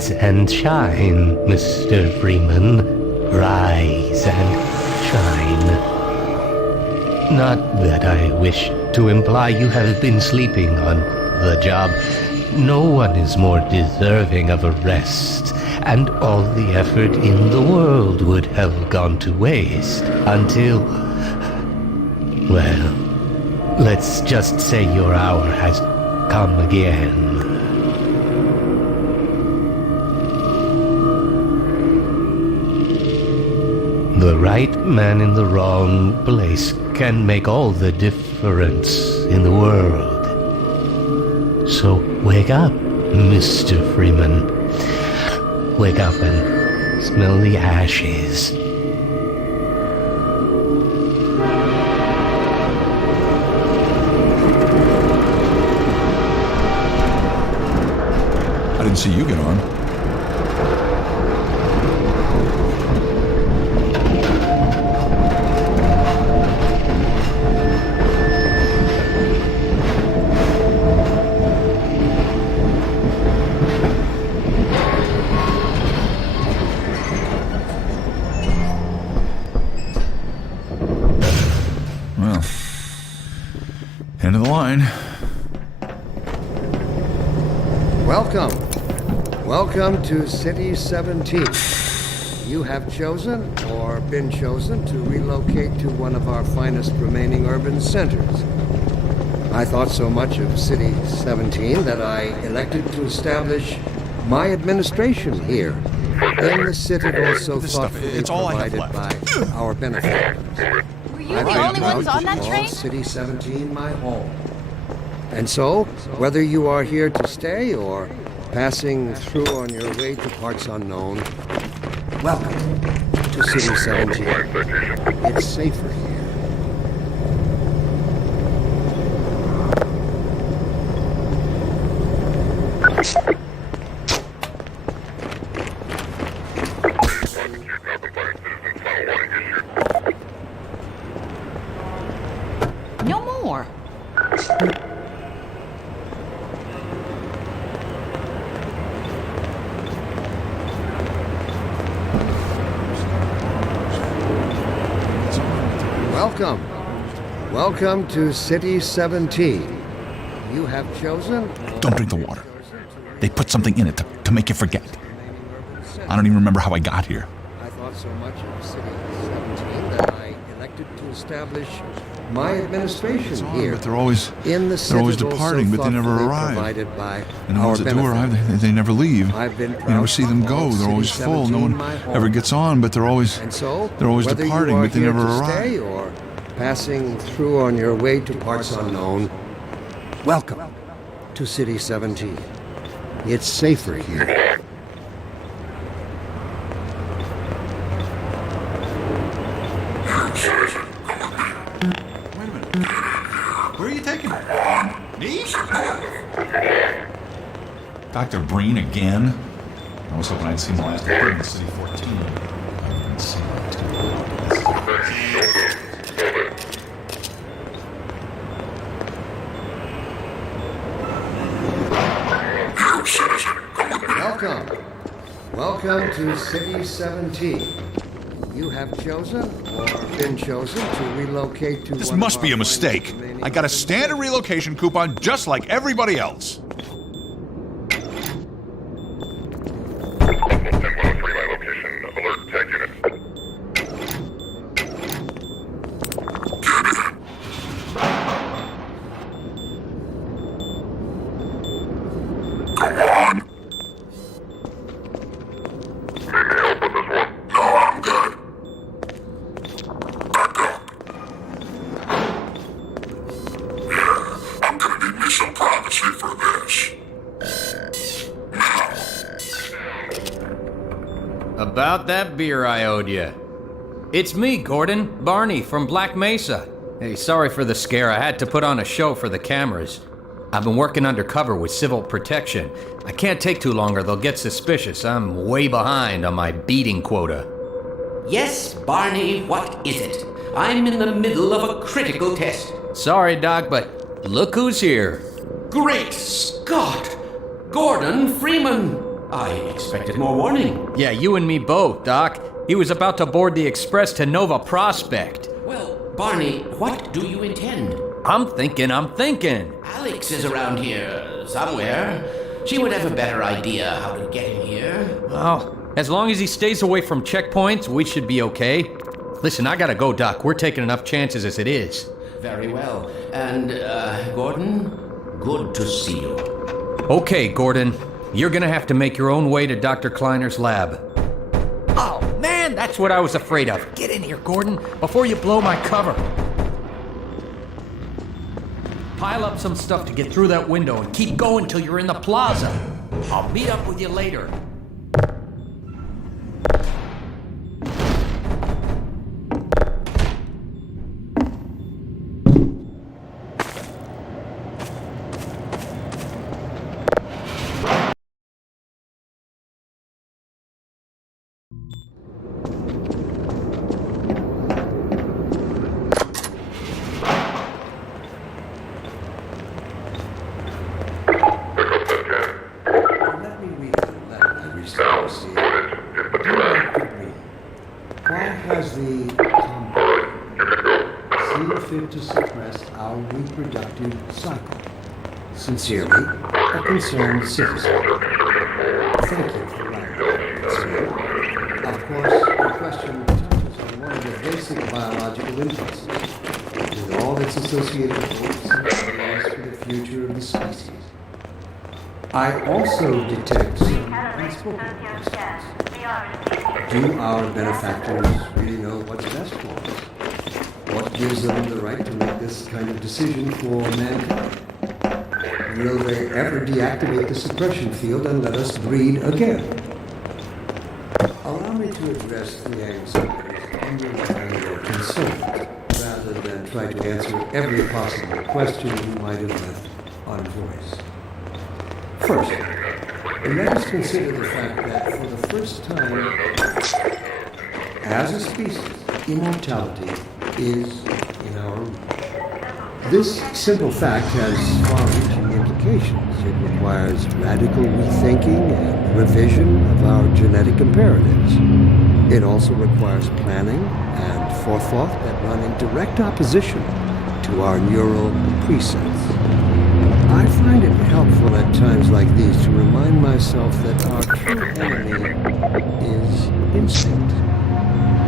Rise and shine, Mr. Freeman. Rise and shine. Not that I wish to imply you have been sleeping on the job. No one is more deserving of a rest, and all the effort in the world would have gone to waste until... well, let's just say your hour has come again. The right man in the wrong place can make all the difference in the world. So wake up, Mr. Freeman. Wake up and smell the ashes. I didn't see you get on. Well, end of the line. Welcome to City 17. You have chosen, or been chosen, to relocate to one of our finest remaining urban centers. I thought so much of City 17 that I elected to establish my administration here. In the Citadel so thoughtfully provided by our benefactors. Were you the only ones on that train? City 17 my home. And so, whether you are here to stay or passing through on your way to parts unknown, welcome to City 17. It's safer here. No more. Welcome to City 17. You have chosen... Don't drink the water. They put something in it to make you forget. I don't even remember how I got here. I thought so much of City 17 that I elected to establish my administration here. But they're always departing, but they never arrive. By and the ones that do arrive, they never leave. You never see them go. They're always full. No one ever gets on, but they're always departing, but they never arrive. Or passing through on your way to parts unknown, welcome to City 17. It's safer here. Wait a minute. Where are you taking me? Me? Dr. Breen again? I was hoping I'd seen the last one in City 14. I haven't seen it. Welcome to City 17. You have chosen, or been chosen, to relocate to... This must be a mistake. I got a standard relocation coupon just like everybody else. About that beer I owed you. It's me, Gordon, Barney from Black Mesa. Hey, sorry for the scare. I had to put on a show for the cameras. I've been working undercover with civil protection. I can't take too long or they'll get suspicious. I'm way behind on my beating quota. Yes, Barney, what is it? I'm in the middle of a critical test. Sorry, Doc, but look who's here. Great Scott! Gordon Freeman! I expected more warning. Yeah, you and me both, Doc. He was about to board the express to Nova Prospect. Well, Barney, what do you intend? I'm thinking. Alex is around here somewhere. She would have a better idea how to get him here. Well, as long as he stays away from checkpoints, we should be okay. Listen, I gotta go, Doc. We're taking enough chances as it is. Very well. And, Gordon, good to see you. Okay, Gordon. You're gonna have to make your own way to Dr. Kleiner's lab. Oh, man, that's what I was afraid of. Get in here, Gordon, before you blow my cover. Pile up some stuff to get through that window and keep going till you're in the plaza. I'll meet up with you later. Let me read the letter I recently received. Dear Dr. Green, why has the company seen fit to suppress our reproductive cycle? Sincerely, a concerned citizen. Thank you for writing, sir. Of course, the question touches on one of the basic biological impulses, with all its associated hopes and fears for the future of the species. I also detect some unspoken questions. Do our benefactors really know what's best for us? What gives them the right to make this kind of decision for mankind? Will they ever deactivate the suppression field and let us breed again? Allow me to address the anxieties underlying your concerns, rather than try to answer every possible question you might have left unvoiced. First, let us consider the fact that for the first time, as a species, immortality is in our reach. This simple fact has far-reaching implications. It requires radical rethinking and revision of our genetic imperatives. It also requires planning and forethought that run in direct opposition to our neural precepts. I find it helpful at times like these to remind myself that our true enemy is instinct.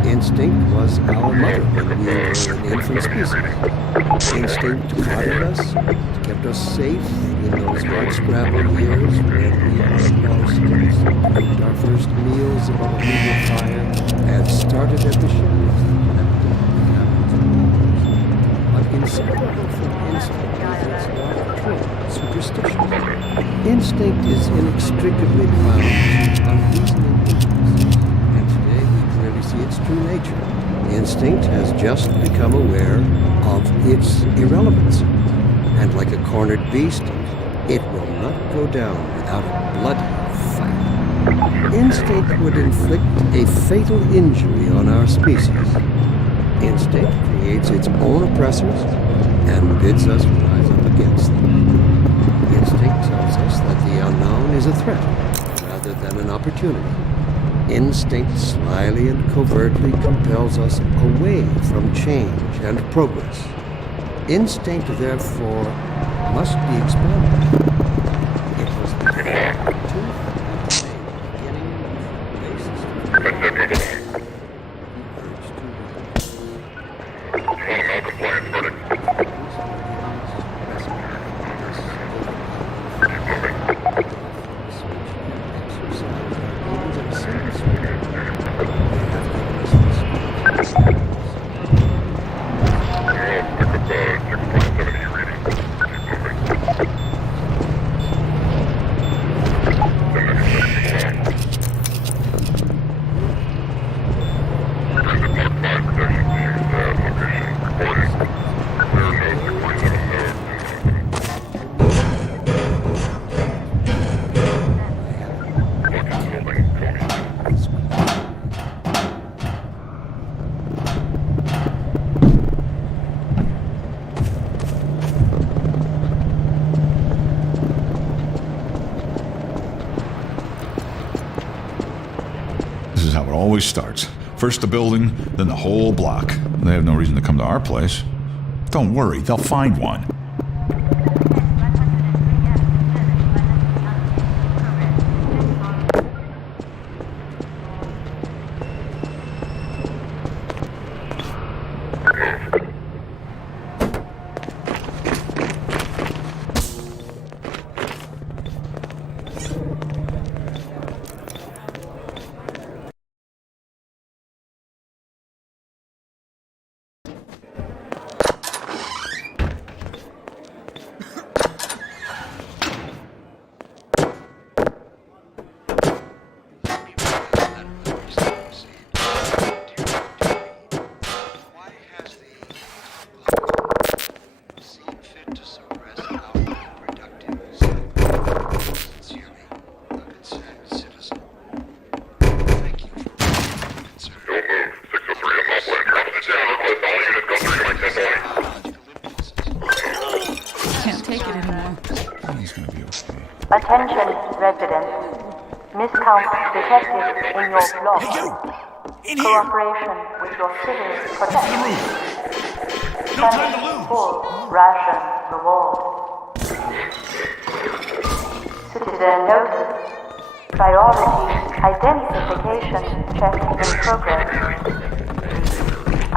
Instinct was our mother when we were an infant species. Instinct guarded us, kept us safe in those hard-scrabbled years when we were monsters, cooked our first meals above a meager fire, and started at the shadows that leapt into the cabins of ours. But inseparable from instinct is its dark twin, superstition. Instinct is inextricably bound to unreasoning impulses, and today we clearly see its true nature. Instinct has just become aware of its irrelevance, and like a cornered beast, it will not go down without a bloody fight. Instinct would inflict a fatal injury on our species. Instinct creates its own oppressors and bids us rise up against them. Instinct tells us that the unknown is a threat rather than an opportunity. Instinct slyly and covertly compels us away from change and progress. Instinct, therefore, must be expanded. It was the beginning of the basis of the urge to is how it always starts. First the building, then the whole block. They have no reason to come to our place. Don't worry, they'll find one. Attention, residents. Miscount detected in your block. Hey, you! In here! Cooperation with your civil protection. No time to lose! Full ration reward. Citizen notice. Priority identification check in progress.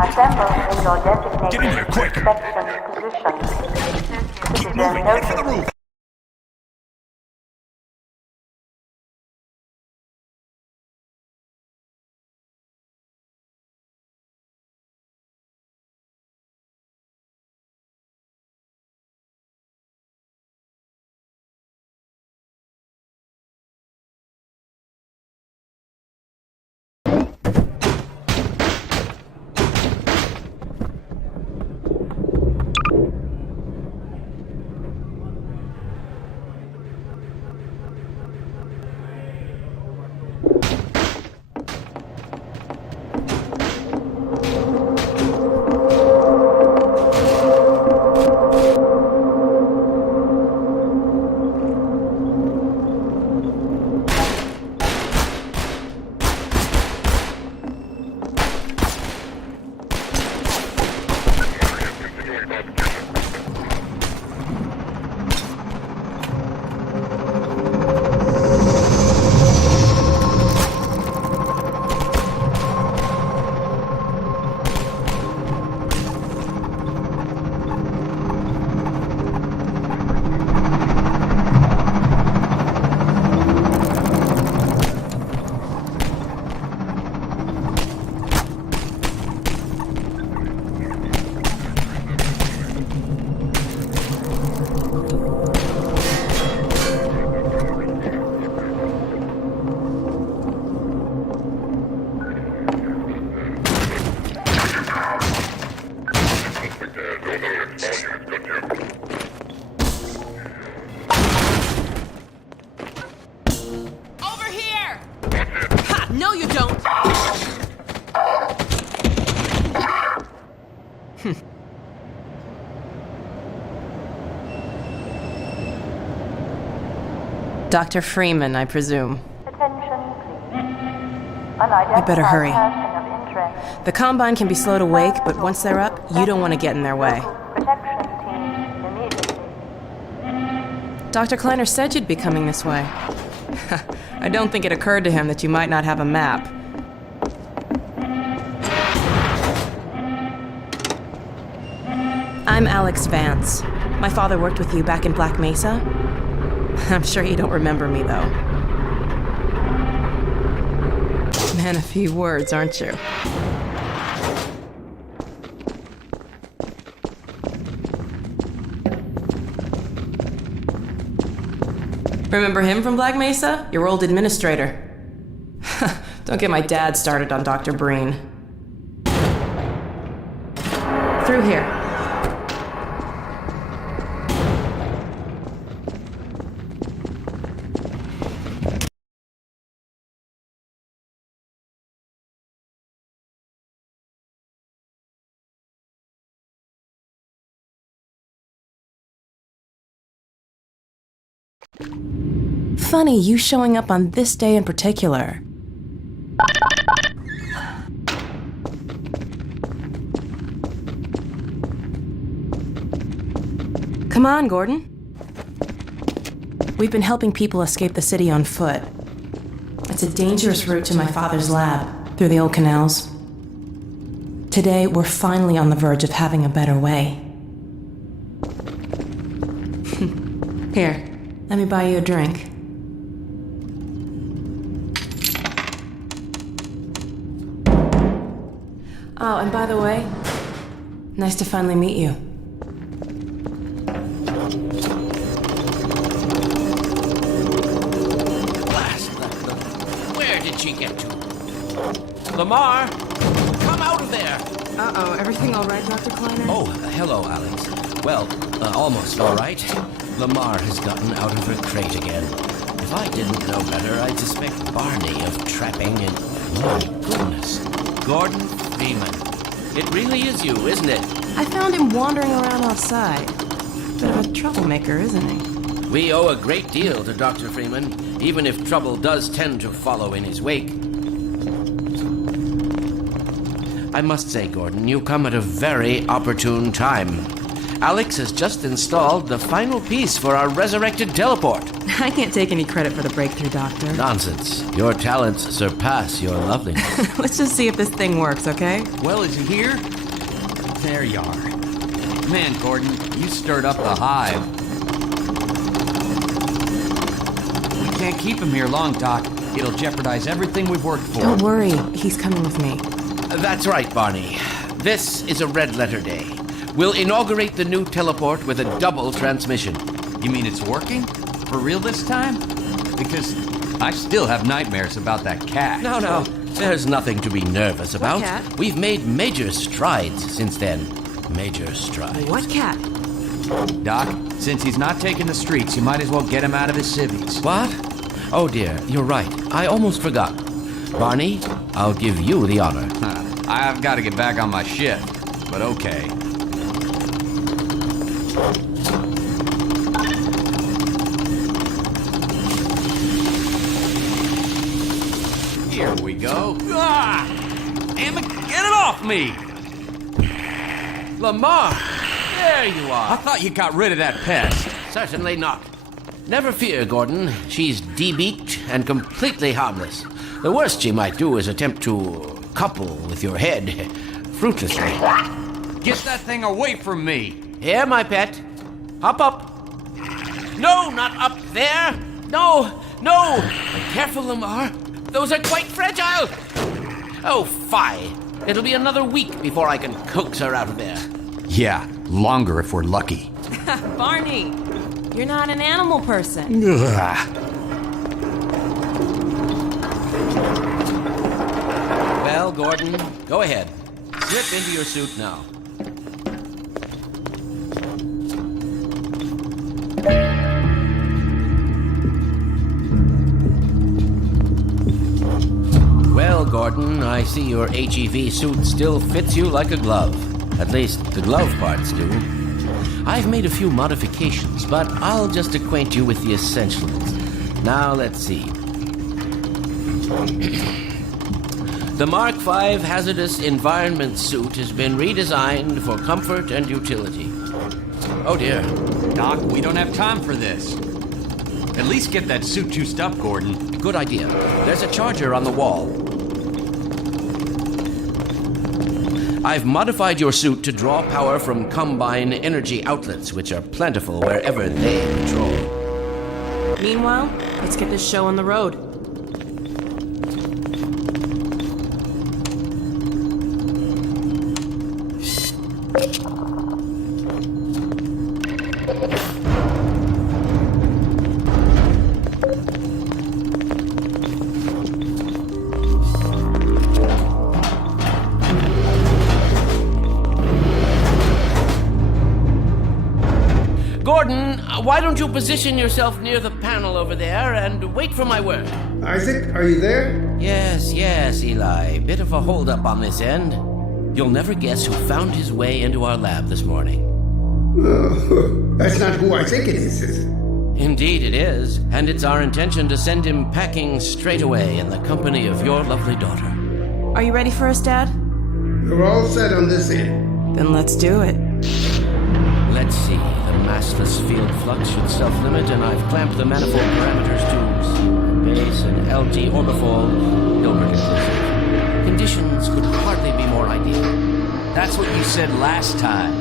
Assemble in your designated Get in here, quick! inspection position. Keep moving! Head for the roof! No, you don't! Dr. Freeman, I presume. Attention, please. I better hurry. Person of interest. The Combine can be slow to wake, but once they're up, you don't want to get in their way. Protection team immediately. Dr. Kleiner said you'd be coming this way. I don't think it occurred to him that you might not have a map. I'm Alex Vance. My father worked with you back in Black Mesa. I'm sure you don't remember me, though. Man, a few words, aren't you? Remember him from Black Mesa? Your old administrator. Don't get my dad started on Dr. Breen. Through here. Funny, you showing up on this day in particular. Come on, Gordon. We've been helping people escape the city on foot. It's a dangerous route to my father's lab, through the old canals. Today, we're finally on the verge of having a better way. Here, let me buy you a drink. Oh, and by the way, nice to finally meet you. Blast the... Where did she get to? Lamar, come out of there! Uh-oh, everything all right, Dr. Kleiner? Oh, hello, Alex. Well, almost all right. Lamar has gotten out of her crate again. If I didn't know better, I'd suspect Barney of trapping and... My goodness. Gordon Freeman. It really is you, isn't it? I found him wandering around outside. Bit of a troublemaker, isn't he? We owe a great deal to Dr. Freeman, even if trouble does tend to follow in his wake. I must say, Gordon, you come at a very opportune time. Alex has just installed the final piece for our resurrected teleport. I can't take any credit for the breakthrough, Doctor. Nonsense. Your talents surpass your loveliness. Let's just see if this thing works, okay? Well, is he here? There you are. Man, Gordon, you stirred up the hive. We can't keep him here long, Doc. It'll jeopardize everything we've worked for. Don't worry, he's coming with me. That's right, Barney. This is a red letter day. We'll inaugurate the new teleport with a double transmission. You mean it's working? For real this time? Because I still have nightmares about that cat. No. There's nothing to be nervous about. cat? We've made major strides since then. Major strides. What cat? Doc, since he's not taking the streets, you might as well get him out of his civvies. What? Oh dear, you're right. I almost forgot. Barney, I'll give you the honor. I've got to get back on my shift, but okay. Here we go. Ah! Damn it, get it off me! Lamar, there you I are. thought you got rid of that pest. Certainly not. Never fear, Gordon. She's debeaked and completely harmless. The worst she might do is attempt to couple with your head, fruitlessly. Get that thing away from me! Here, my pet. Hop up. No, not up there. No. Careful, Lamar. Those are quite fragile. Oh, fie. It'll be another week before I can coax her out of there. Yeah, longer if we're lucky. Barney, you're not an animal person. Well, Gordon, go ahead. Slip into your suit now. Well, Gordon, I see your HEV suit still fits you like a glove. At least, the glove parts do. I've made a few modifications, but I'll just acquaint you with the essentials. Now, let's see. The Mark V Hazardous Environment Suit has been redesigned for comfort and utility. Oh, dear. Doc, we don't have time for this. At least get that suit juiced up, Gordon. Good idea. There's a charger on the wall. I've modified your suit to draw power from Combine energy outlets, which are plentiful wherever they patrol. Meanwhile, let's get this show on the road. Gordon, why don't you position yourself near the panel over there and wait for my word? Isaac, are you there? Yes, Eli. Bit of a holdup on this end. You'll never guess who found his way into our lab this morning. That's not who I think it is it? Indeed it is, and it's our intention to send him packing straight away in the company of your lovely daughter. Are you ready for us, Dad? We're all set on this end. Then let's do it. Let's see, the massless field flux should self-limit, and I've clamped the manifold parameters to base and LT orbifold Hilbert inclusive. Conditions could hardly be more ideal. That's what you said last time.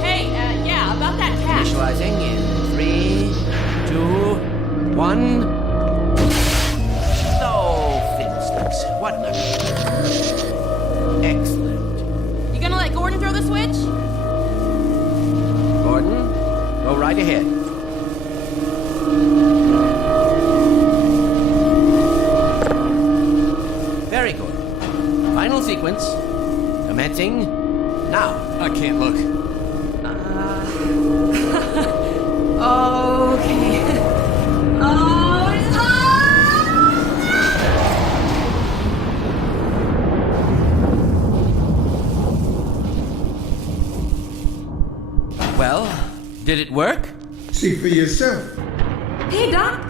Hey, yeah, about that cat. Initializing in 3, 2, 1. Oh, fiddlesticks. What an excellent. You gonna let Gordon throw the switch? Gordon, go right ahead. Very good. Final sequence. Commencing now. I can't look. Okay. Well, did it work? See for yourself. Hey, Doc.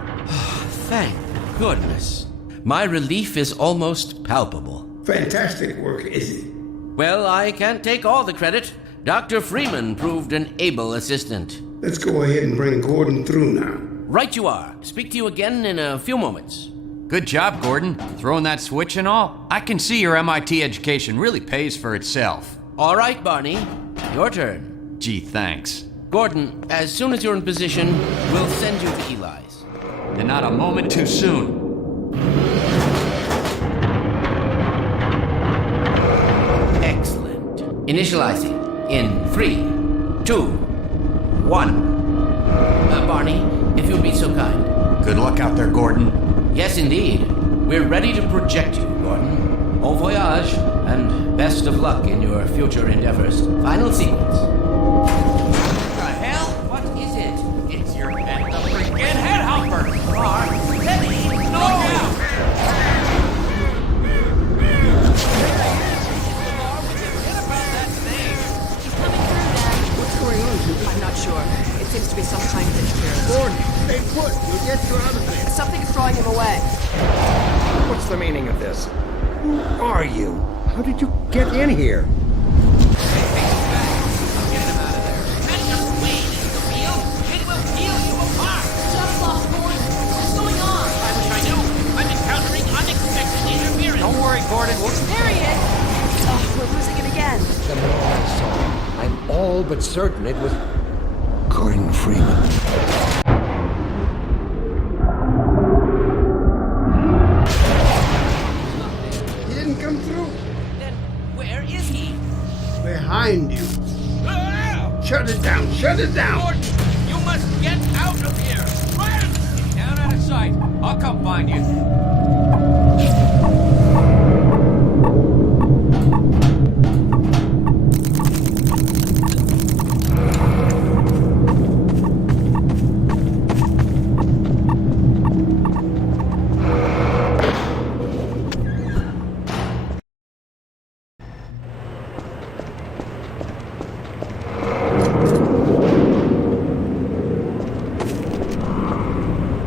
Thank goodness. My relief is almost palpable. Fantastic work, Izzy. Well, I can't take all the credit. Dr. Freeman proved an able assistant. Let's go ahead and bring Gordon through now. Right you are. Speak to you again in a few moments. Good job, Gordon. Throwing that switch and all. I can see your MIT education really pays for itself. All right, Barney. Your turn. Gee, thanks. Gordon, as soon as you're in position, we'll send you to Eli's. And not a moment too soon. Excellent. Initializing in 3, 2, 1. Barney, if you'll be so kind. Good luck out there, Gordon. Yes, indeed. We're ready to project you, Gordon. Bon voyage, and best of luck in your future endeavors. Final sequence. What the hell? What is it? It's your head, the freaking head hopper! Lar, Teddy, no! What's going on, Jupiter? I'm not sure. It seems to be some kind of interference. Gordon, stay put. We'll get you out of there. Something's drawing him away. What's the meaning of this? Who are you? How did you get in here? Don't worry, Gordon. There he is! Oh, we're losing it again. The man I saw. I'm all but certain it was Gordon Freeman. He didn't come through. Then where is he? Behind you. Shut it down. Shut it down. Gordon, you must get out of here! Run! Down out of sight. I'll come find you.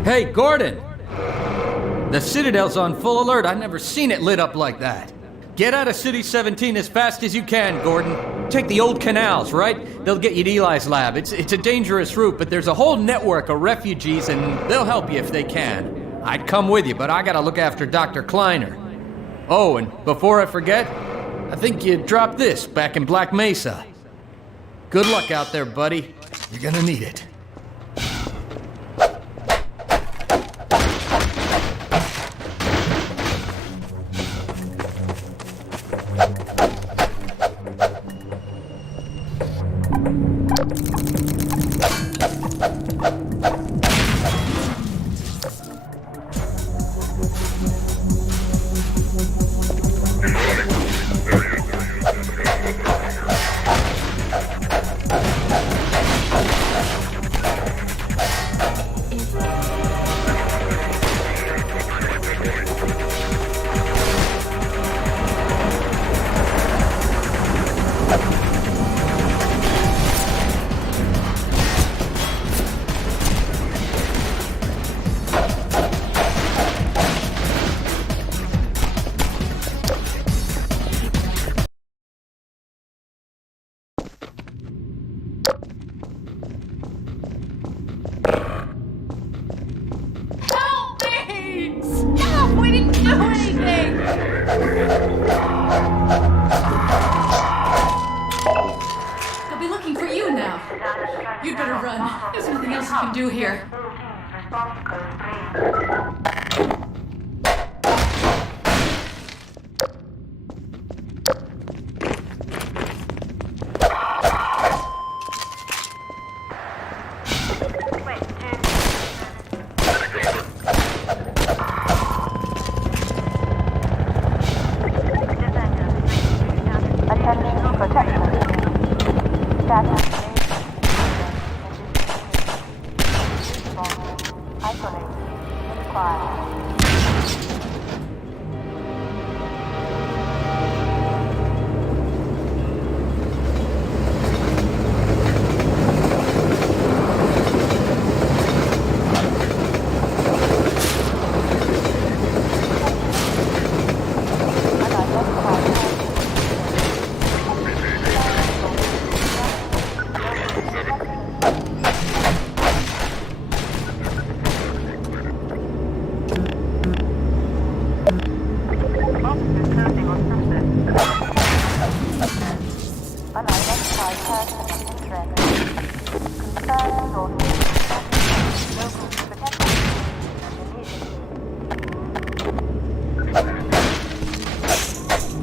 Hey, Gordon! The Citadel's on full alert. I've never seen it lit up like that. Get out of City 17 as fast as you can, Gordon. Take the old canals, right? They'll get you to Eli's lab. It's a dangerous route, but there's a whole network of refugees, and they'll help you if they can. I'd come with you, but I gotta look after Dr. Kleiner. Oh, and before I forget, I think you dropped this back in Black Mesa. Good luck out there, buddy. You're gonna need it.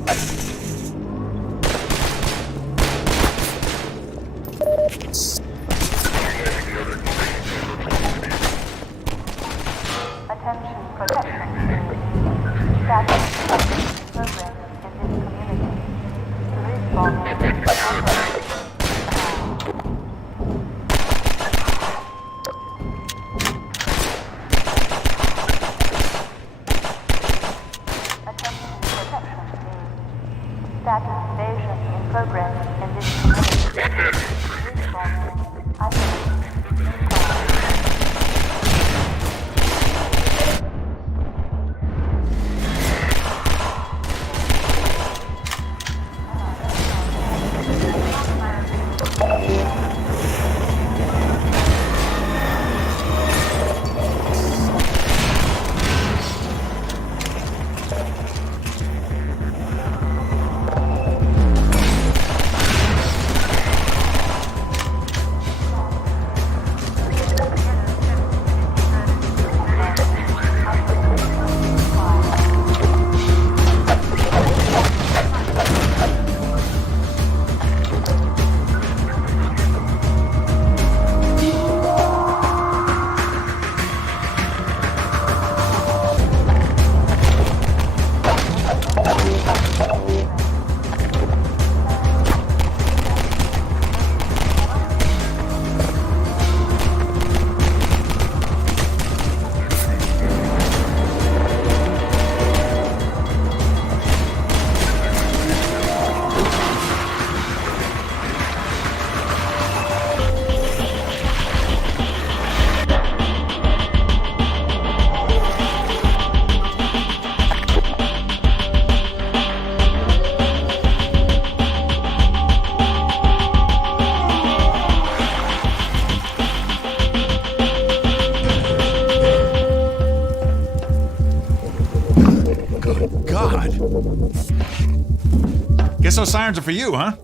Attention protection team. Status of program in this community. Respawn. Attention protection team. Status invasion in progress in this community. Respawn. Active. God. Guess those sirens are for you, huh?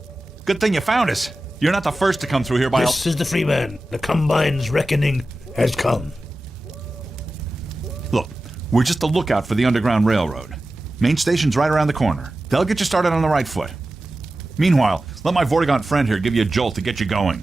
Good thing you found us. You're not the first to come through here by... This is the Freeman. The Combine's reckoning has come. Look, we're just a lookout for the Underground Railroad. Main station's right around the corner. They'll get you started on the right foot. Meanwhile, let my Vortigaunt friend here give you a jolt to get you going.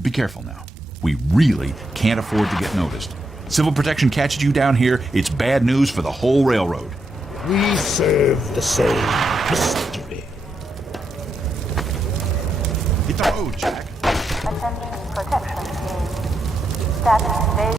Be careful now. We really can't afford to get noticed. Civil protection catches you down here, it's bad news for the whole railroad. We serve the same mystery. Hit the road, Jack. Attention protection team. Status invasion.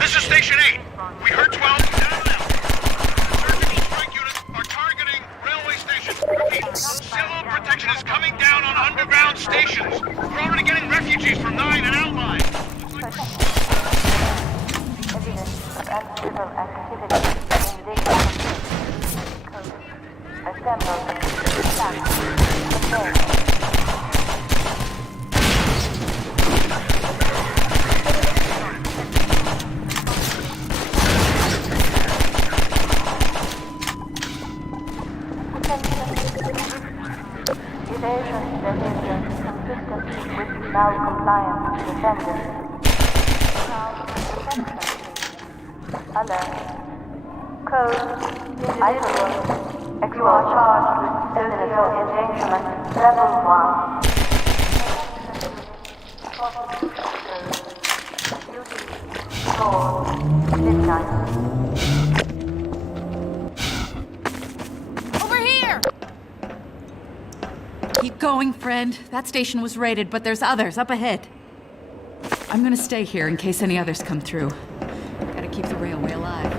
This is Station 8. We heard 12 down now. Surgical strike units are targeting railway stations. Repeat, civil protection is coming down on underground stations. We're already getting refugees from 9 and outline. Evidence of uncivil activity in this community. Assemble and attack. Evasion behavior consistent with non-compliance defenders. Alert. Code isolate. You are charged with physical endangerment level 1. Duty for midnight. Over here! Keep going, friend. That station was raided, but there's others up ahead. I'm gonna stay here in case any others come through. Gotta keep the railway alive.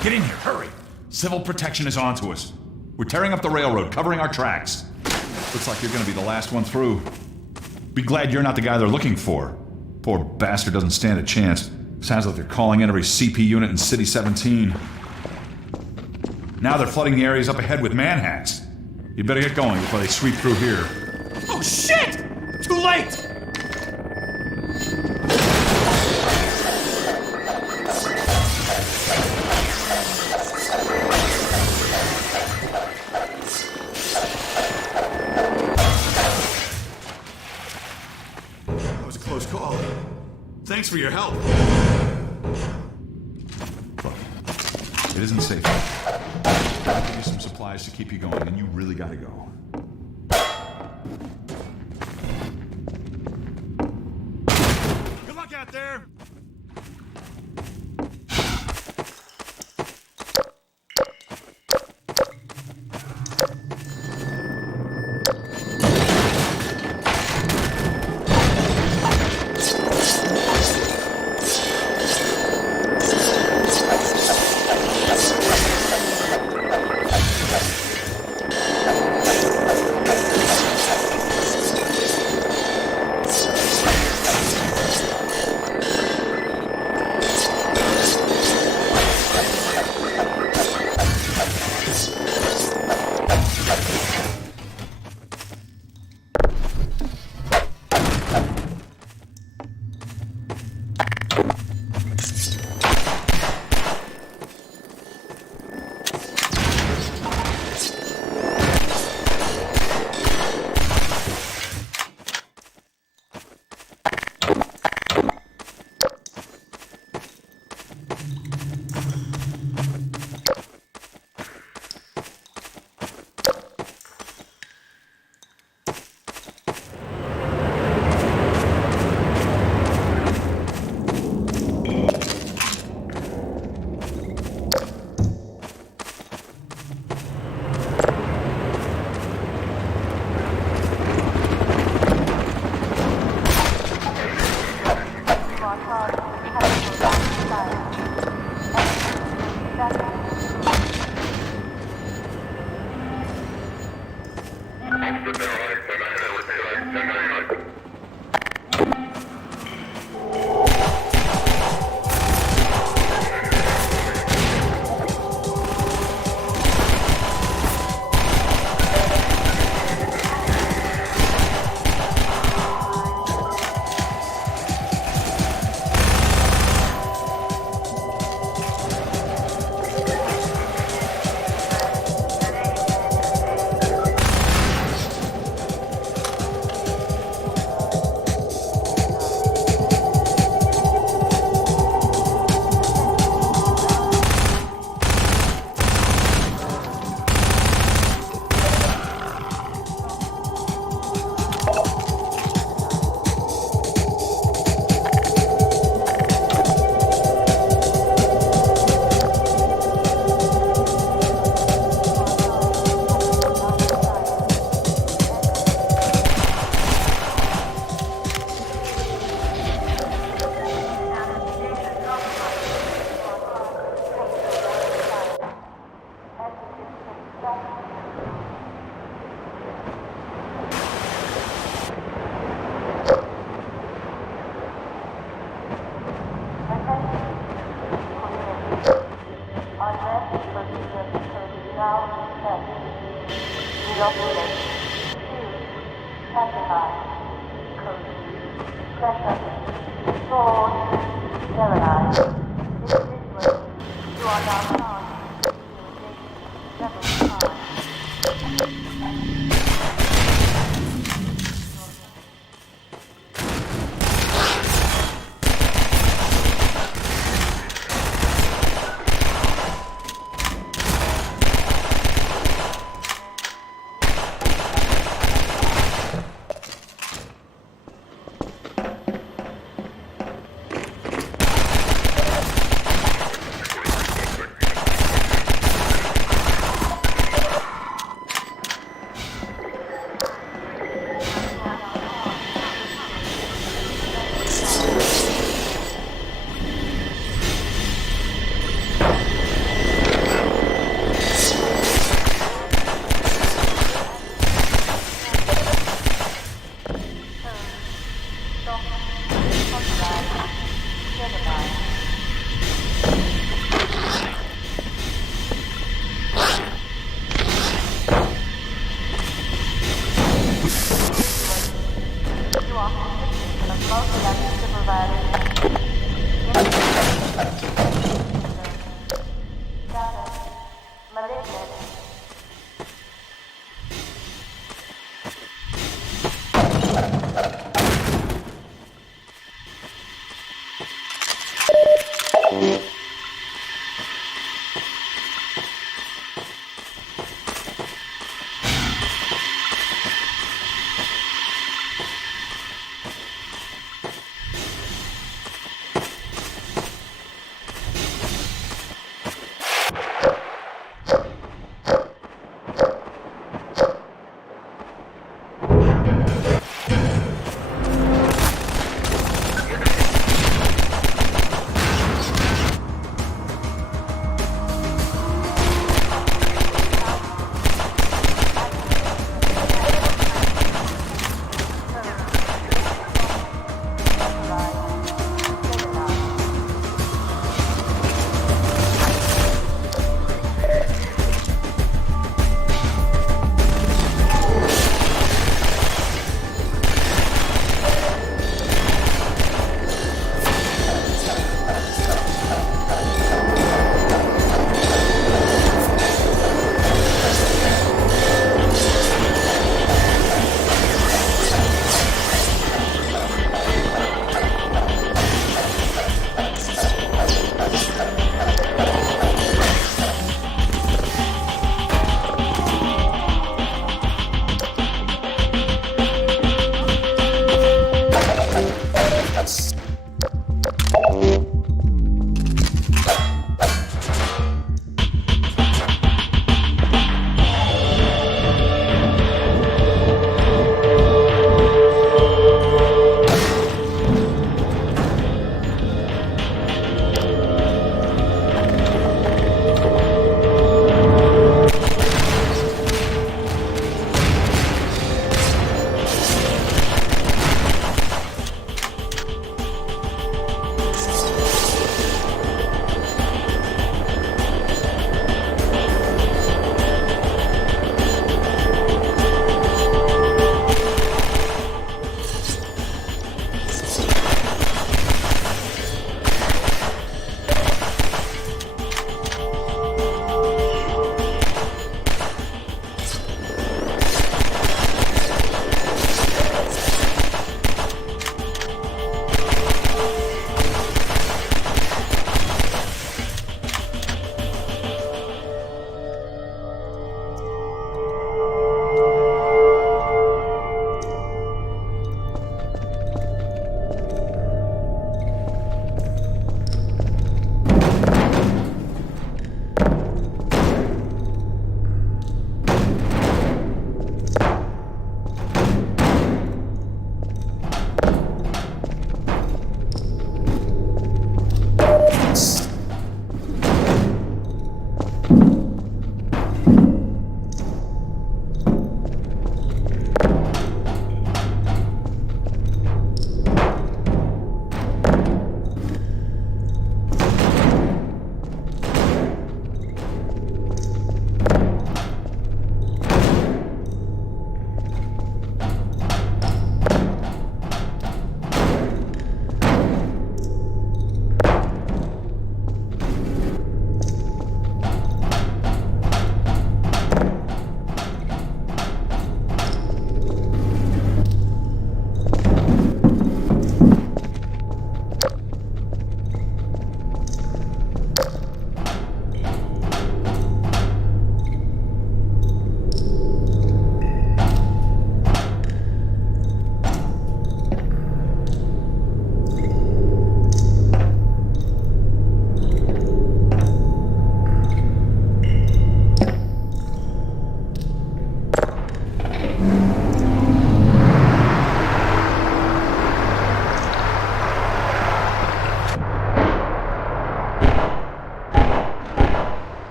Get in here, hurry! Civil protection is on to us. We're tearing up the railroad, covering our tracks. Looks like you're gonna be the last one through. Be glad you're not the guy they're looking for. Poor bastard doesn't stand a chance. Sounds like they're calling in every CP unit in City 17. Now they're flooding the areas up ahead with manhats. You better get going before they sweep through here. Oh shit! Too late! That was a close call. Thanks for your help. Look, it isn't safe. I'll give you some supplies to keep you going, and you really gotta go. Good luck out there! Unless the procedure is now set. your station. Classified. Code. Pressure. Stored. Sterilized. This way. You are now charged with several times.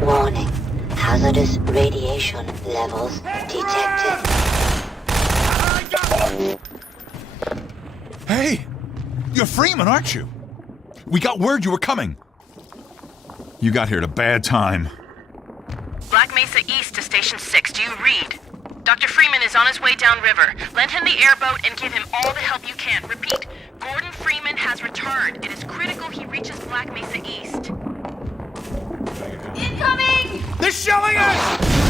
Warning. Hazardous radiation levels detected. Hey! You're Freeman, aren't you? We got word you were coming. You got here at a bad time. Black Mesa East to Station 6. Do you read? Dr. Freeman is on his way downriver. Lend him the airboat and give him all the help you can. Repeat, Gordon Freeman has returned. It is critical he reaches Black Mesa East. Incoming! They're shelling us!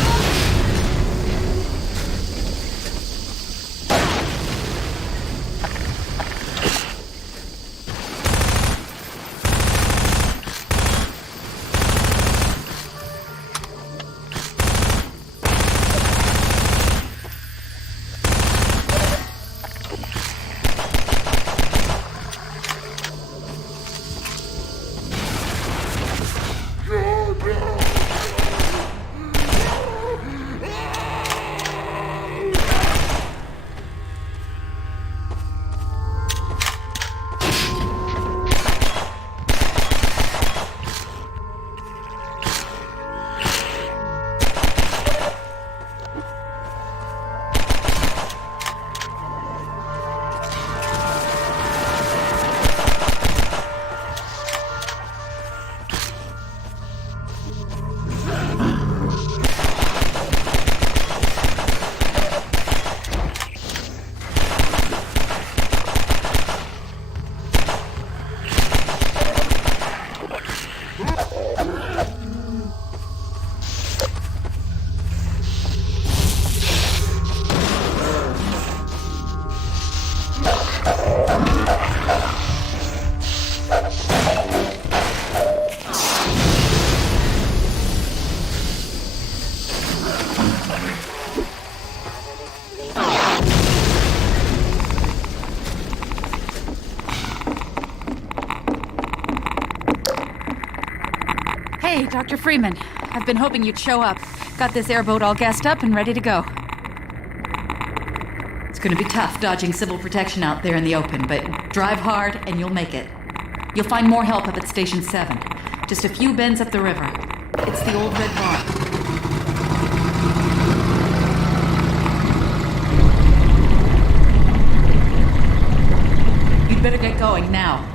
Hey, Dr. Freeman. I've been hoping you'd show up. Got this airboat all gassed up and ready to go. It's gonna be tough dodging civil protection out there in the open, but drive hard and you'll make it. You'll find more help up at Station 7. Just a few bends up the river. It's the old red barn. You'd better get going now.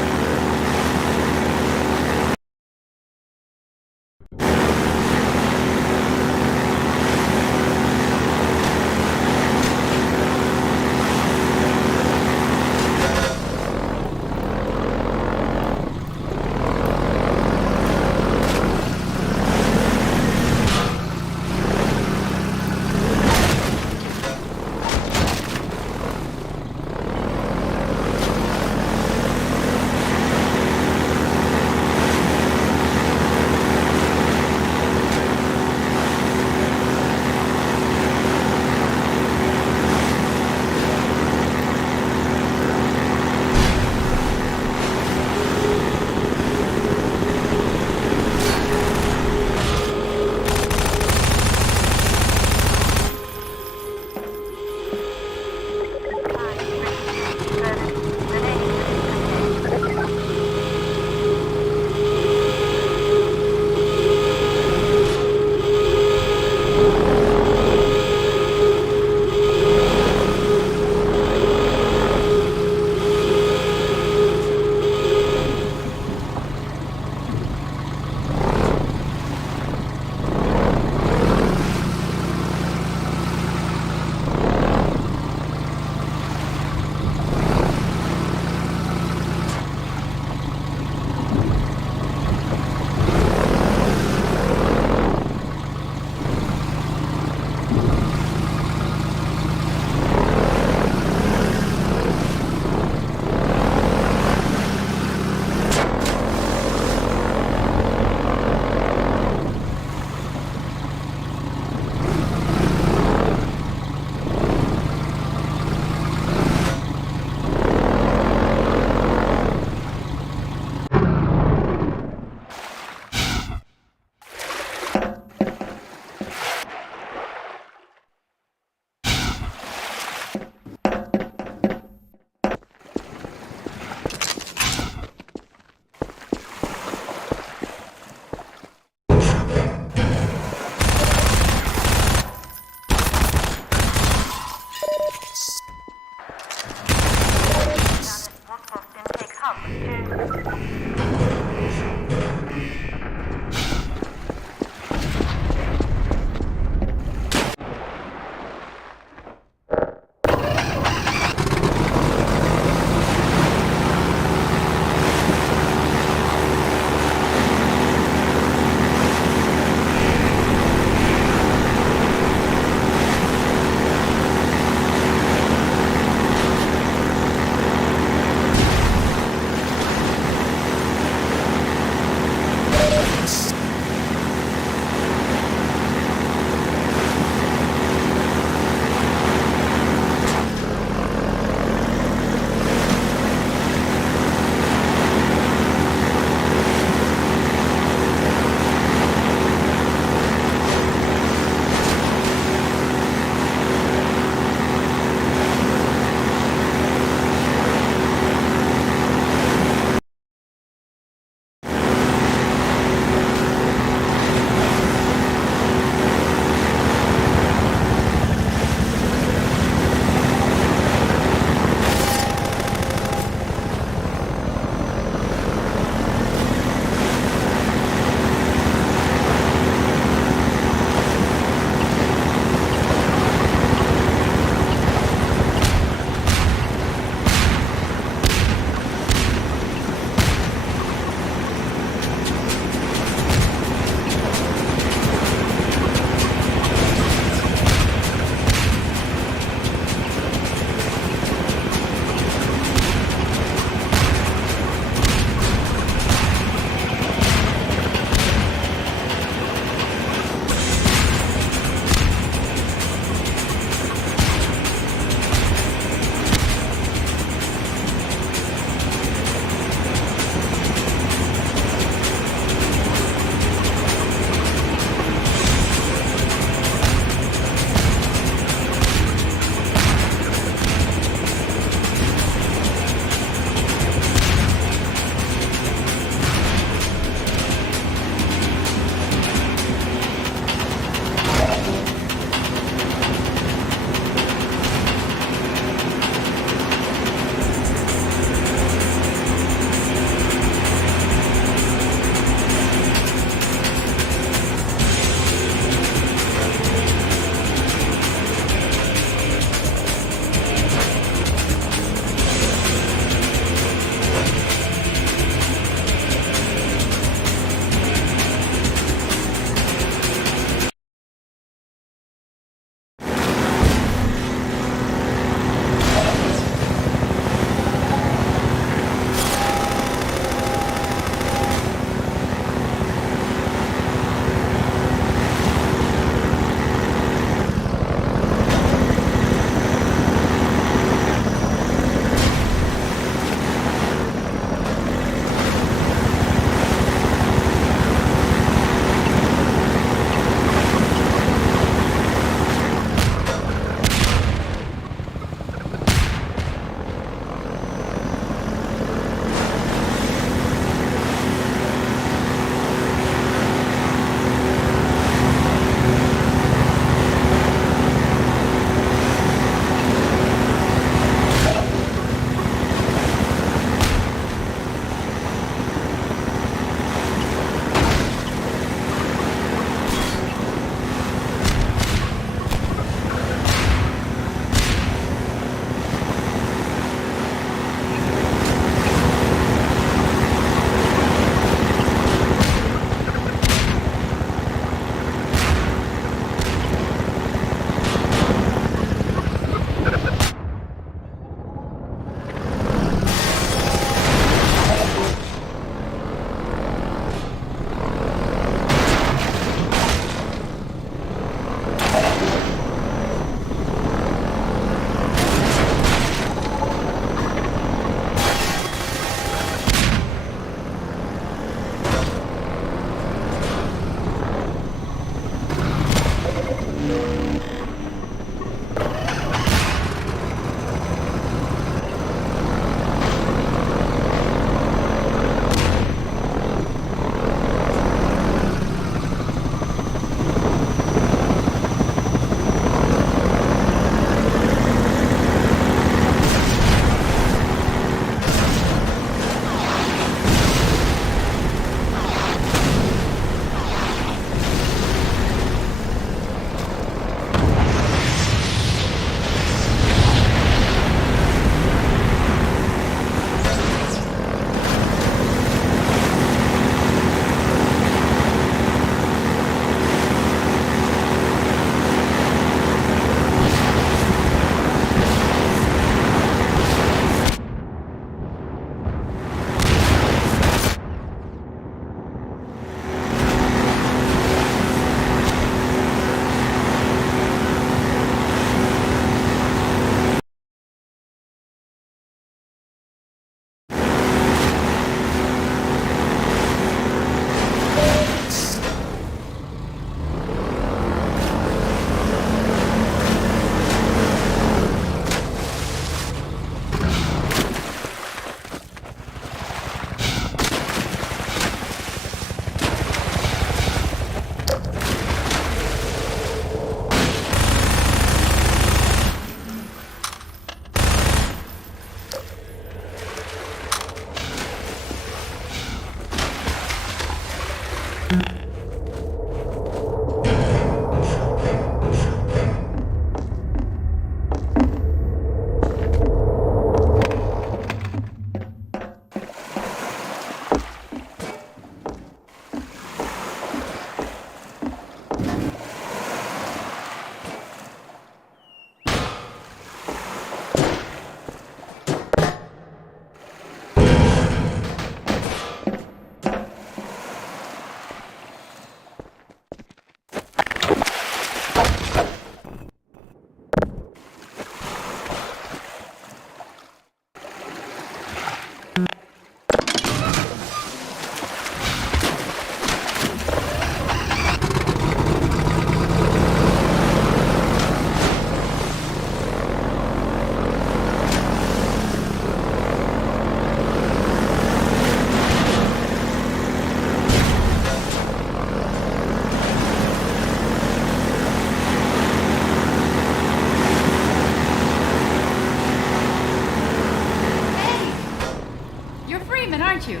Aren't you?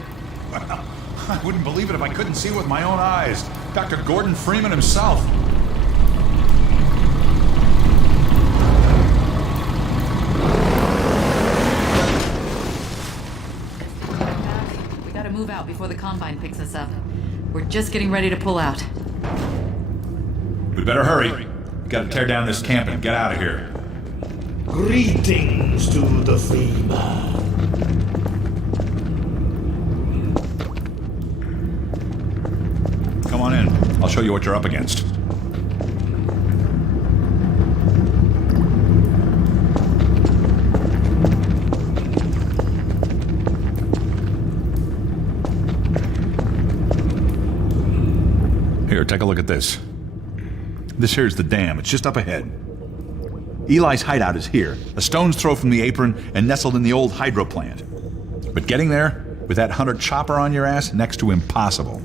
Well, I wouldn't believe it if I couldn't see it with my own eyes. Dr. Gordon Freeman himself. We gotta move out before the Combine picks us up. We're just getting ready to pull out. We better hurry. We gotta tear down this camp and get out of here. Greetings to the Freeman. Come on in. I'll show you what you're up against. Here, take a look at this. This here's the dam. It's just up ahead. Eli's hideout is here, a stone's throw from the apron and nestled in the old hydro plant. But getting there, with that hunter chopper on your ass, next to impossible.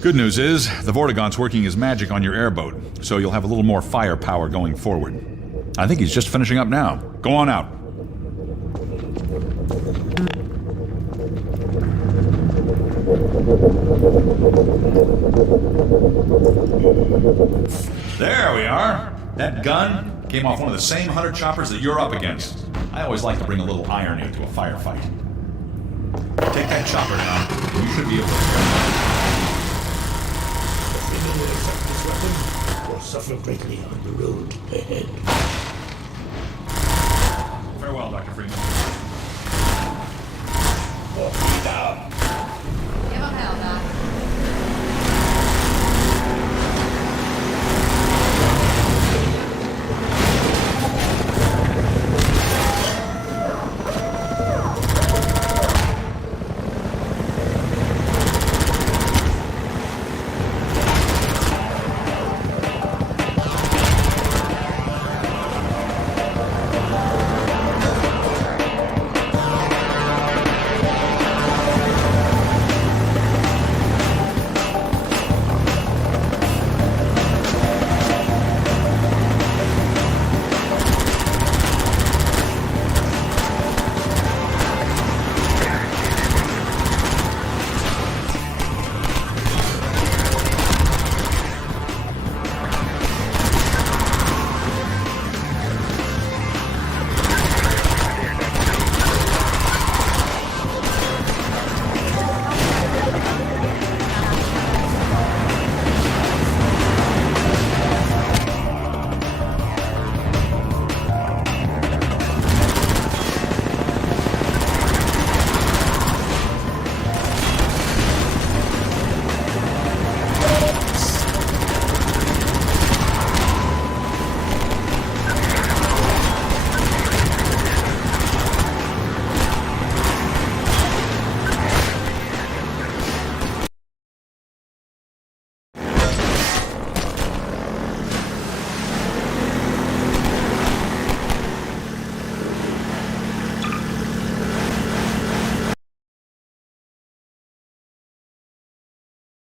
Good news is, the Vortigaunt's working his magic on your airboat, so you'll have a little more firepower going forward. I think he's just finishing up now. Go on out. There we are. That gun came off one of the same hunter choppers that you're up against. I always like to bring a little irony to a firefight. Take that chopper down, and you should be able to... Freeman will accept this weapon or suffer greatly on the road ahead. Farewell, Dr. Freeman.